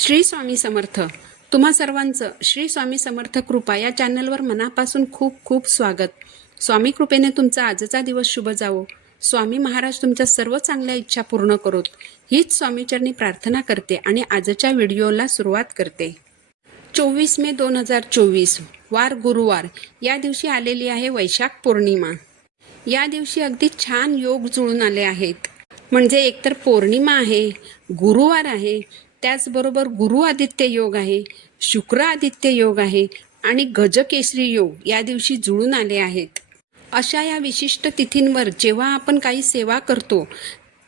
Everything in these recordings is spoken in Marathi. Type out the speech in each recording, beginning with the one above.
श्री स्वामी समर्थ. तुम्हा सर्वांचं श्री स्वामी समर्थ कृपा या चॅनलवर मनापासून खूप खूप स्वागत. स्वामी कृपेने तुमचा आजचा दिवस शुभ जावो. स्वामी महाराज तुमच्या सर्व चांगल्या इच्छा पूर्ण करोत, हीच स्वामीचरणी प्रार्थना करते आणि आजच्या व्हिडिओला सुरुवात करते. 24 मे 2024 वार गुरुवार. या दिवशी आलेली आहे वैशाख पौर्णिमा. या दिवशी अगदी छान योग जुळून आले आहेत. म्हणजे एकतर पौर्णिमा आहे, गुरुवार आहे, त्याचबरोबर गुरु आदित्य योग आहे, शुक्र आदित्य योग आहे आणि गजकेसरी योग या दिवशी जुळून आले आहेत. अशा या विशिष्ट तिथींवर जेव्हा आपण काही सेवा करतो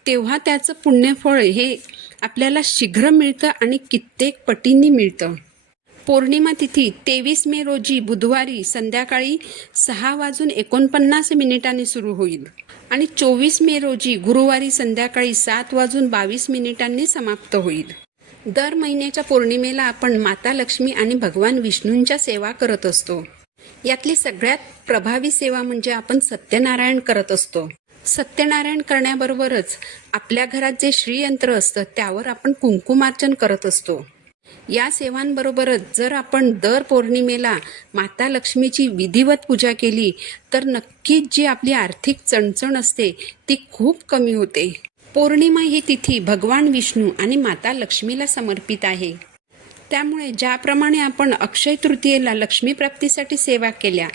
तेव्हा त्याचं पुण्यफळ हे आपल्याला शीघ्र मिळतं आणि कित्येक पटींनी मिळतं. पौर्णिमा तिथी 23 मे रोजी बुधवारी संध्याकाळी 6:49 सुरू होईल आणि 24 मे रोजी गुरुवारी संध्याकाळी 7:22 समाप्त होईल. दर महिन्याच्या पौर्णिमेला आपण माता लक्ष्मी आणि भगवान विष्णूंच्या सेवा करत असतो. यातली सगळ्यात प्रभावी सेवा म्हणजे आपण सत्यनारायण करत असतो. सत्यनारायण करण्याबरोबरच आपल्या घरात जे श्रीयंत्र असतं त्यावर आपण कुंकुमार्चन करत असतो. या सेवांबरोबरच जर आपण दर पौर्णिमेला माता लक्ष्मीची विधिवत पूजा केली तर नक्कीच जी आपली आर्थिक चणचण असते ती खूप कमी होते. पौर्णिमा ही तिथी भगवान विष्णू आणि माता लक्ष्मीला समर्पित आहे. त्यामुळे ज्याप्रमाणे आपण अक्षय तृतीयेला लक्ष्मीप्राप्तीसाठी सेवा केल्या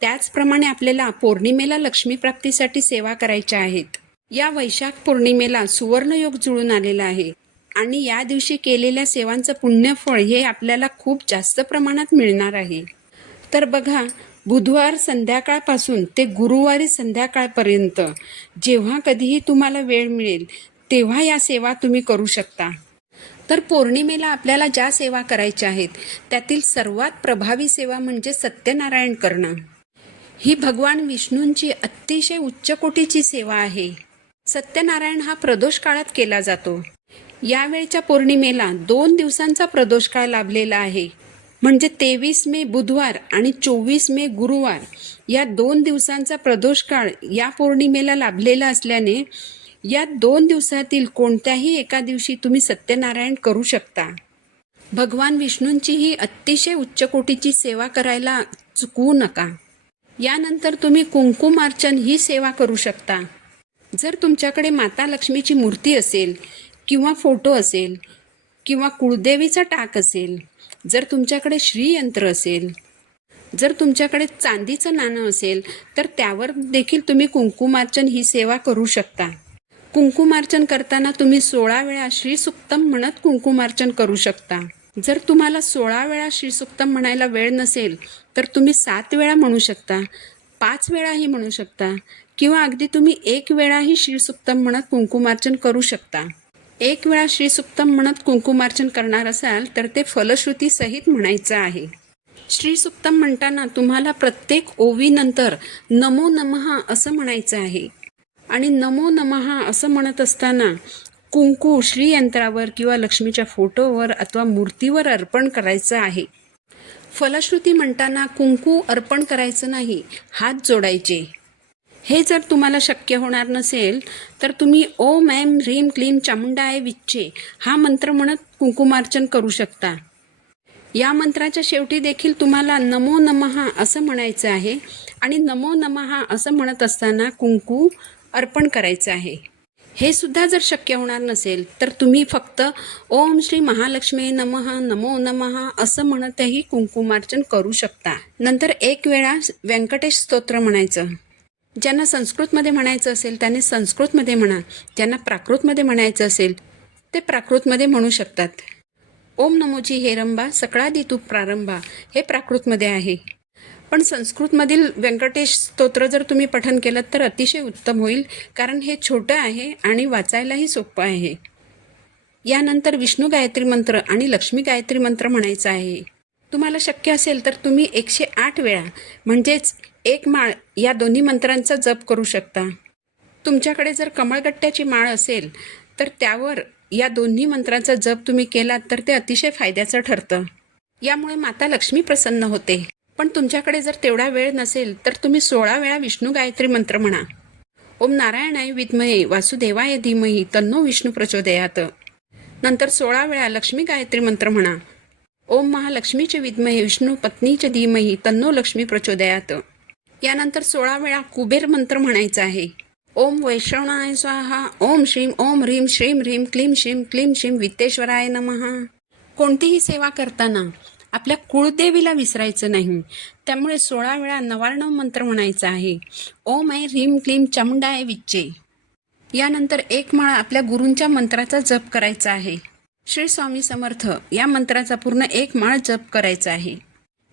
त्याचप्रमाणे आपल्याला पौर्णिमेला लक्ष्मीप्राप्तीसाठी सेवा करायच्या आहेत. या वैशाख पौर्णिमेला सुवर्णयोग जुळून आलेला आहे आणि या दिवशी केलेल्या सेवांचं पुण्यफळ हे आपल्याला खूप जास्त प्रमाणात मिळणार आहे. तर बघा, बुधवार संध्याकाळपासून ते गुरुवारी संध्याकाळपर्यंत जेव्हा कधीही तुम्हाला वेळ मिळेल तेव्हा या सेवा तुम्ही करू शकता. तर पौर्णिमेला आपल्याला ज्या सेवा करायच्या आहेत त्यातील सर्वात प्रभावी सेवा म्हणजे सत्यनारायण करणं. ही भगवान विष्णूंची अतिशय उच्च कोटीची सेवा आहे. सत्यनारायण हा प्रदोष काळात केला जातो. यावेळच्या पौर्णिमेला 2 दिवसांचा प्रदोष काळ लाभलेला आहे. म्हणजे 23 मे बुधवार आणि 24 मे गुरुवार या 2 दिवसांचा प्रदोष काळ या पौर्णिमेला लाभलेला असल्याने या 2 दिवसातील कोणत्याही एका दिवशी तुम्ही सत्यनारायण करू शकता. भगवान विष्णूंची ही अतिशय उच्च कोटीची सेवा करायला चुकवू नका. यानंतर तुम्ही कुंकुमार्चन ही सेवा करू शकता. जर तुमच्याकडे माता लक्ष्मीची मूर्ती असेल किंवा फोटो असेल किंवा कुळदेवीचा टाक असेल, जर तुमच्याकडे श्रीयंत्र असेल, जर तुमच्याकडे चांदीचं नाणं असेल तर त्यावर देखील तुम्ही कुंकुमार्चन ही सेवा करू शकता. कुंकुमार्चन करताना तुम्ही 16 वेळा श्रीसुक्तम म्हणत कुंकुमार्चन करू शकता. जर तुम्हाला 16 वेळा श्रीसुक्तम म्हणायला वेळ नसेल तर तुम्ही 7 वेळा म्हणू शकता, 5 वेळाही म्हणू शकता किंवा अगदी तुम्ही 1 वेळाही श्रीसुक्तम म्हणत कुंकुमार्चन करू शकता. 1 वेळा श्रीसुक्तम म्हणत कुंकुमार्चन करणार असाल तर ते फलश्रुती सहित म्हणायचं आहे. श्रीसुक्तम म्हणताना तुम्हाला प्रत्येक ओवीनंतर नमो नमः असं म्हणायचं आहे आणि नमो नमः असं म्हणत असताना कुंकू श्रीयंत्रावर किंवा लक्ष्मीच्या फोटोवर अथवा मूर्तीवर अर्पण करायचं आहे. फलश्रुती म्हणताना कुंकू अर्पण करायचं नाही, हात जोडायचे. हे जर तुम्हाला शक्य होणार नसेल तर तुम्ही ओम ऐं ह्रीं क्लीं चामुंडाय विच्चे हा मंत्र म्हणत कुंकुमार्चन करू शकता. या मंत्राच्या शेवटी देखील तुम्हाला नमो नमः असं म्हणायचं आहे आणि नमो नमः असं म्हणत असताना कुंकू अर्पण करायचं आहे. हे सुद्धा जर शक्य होणार नसेल तर तुम्ही फक्त ओम श्री महालक्ष्मी नमः नमो नमः असं म्हणतही कुंकुमार्चन करू शकता. नंतर 1 वेळा व्यंकटेश स्तोत्र म्हणायचं. ज्यांना संस्कृतमध्ये म्हणायचं असेल त्याने संस्कृतमध्ये म्हणा, ज्यांना प्राकृतमध्ये म्हणायचं असेल ते प्राकृतमध्ये म्हणू शकतात. ओम नमोजी हेरंबा सकळादी तू प्रारंभा हे प्राकृतमध्ये आहे, पण संस्कृतमधील व्यंकटेश स्तोत्र जर तुम्ही पठण केलं तर अतिशय उत्तम होईल, कारण हे छोटं आहे आणि वाचायलाही सोपं आहे. यानंतर विष्णू गायत्री मंत्र आणि लक्ष्मी गायत्री मंत्र म्हणायचा आहे. तुम्हाला शक्य असेल तर तुम्ही 108 वेळा म्हणजेच 1 माळ या दोन्ही मंत्रांचा जप करू शकता. तुमच्याकडे जर कमळगट्ट्याची माळ असेल तर त्यावर या दोन्ही मंत्रांचा जप तुम्ही केलात तर ते अतिशय फायद्याचं ठरतं. यामुळे माता लक्ष्मी प्रसन्न होते. पण तुमच्याकडे जर तेवढा वेळ नसेल तर तुम्ही 16 वेळा विष्णू गायत्री मंत्र म्हणा. ओम नारायणाय विद्महे वासुदेवाय धीमहि तन्नो विष्णू प्रचोदयात. नंतर 16 वेळा लक्ष्मी गायत्री मंत्र म्हणा. ओम महालक्ष्मीचे विद्महे विष्णू पत्नीचे धीमहि तन्नो लक्ष्मी प्रचोदयात. यानंतर 16 वेळा कुबेर मंत्र म्हणायचा आहे. ओम वैष्णवाय स्वाहा. ओम श्रीम ओम ह्रीम श्रीम ह्रीम क्लीम श्रीम वित्तेश्वराय नमः. कोणतीही सेवा करताना आपल्या कुळदेवीला विसरायचं नाही. त्यामुळे 16 वेळा नवार्णव मंत्र म्हणायचा आहे. ओम ऐ ह्रीम क्लीम चामुंडाय विच्चे. यानंतर एक माळा आपल्या गुरूंच्या मंत्राचा जप करायचा आहे. श्री स्वामी समर्थ या मंत्राचा पूर्ण एक माळ जप करायचा आहे.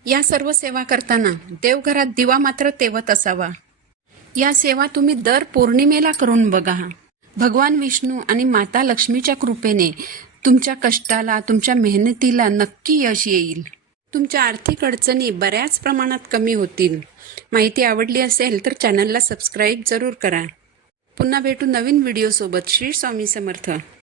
या सर्व सेवा करताना देवघरात दिवा मात्र तेवत असावा. या सेवा तुम्ही दर पौर्णिमेला करून बघा. भगवान विष्णू आणि माता लक्ष्मीच्या कृपेने तुमच्या कष्टाला, तुमच्या मेहनतीला नक्की यश येईल. तुमच्या आर्थिक अडचणी बऱ्याच प्रमाणात कमी होतील. माहिती आवडली असेल तर चॅनलला सबस्क्राईब जरूर करा. पुन्हा भेटू नवीन व्हिडिओसोबत. श्री स्वामी समर्थ.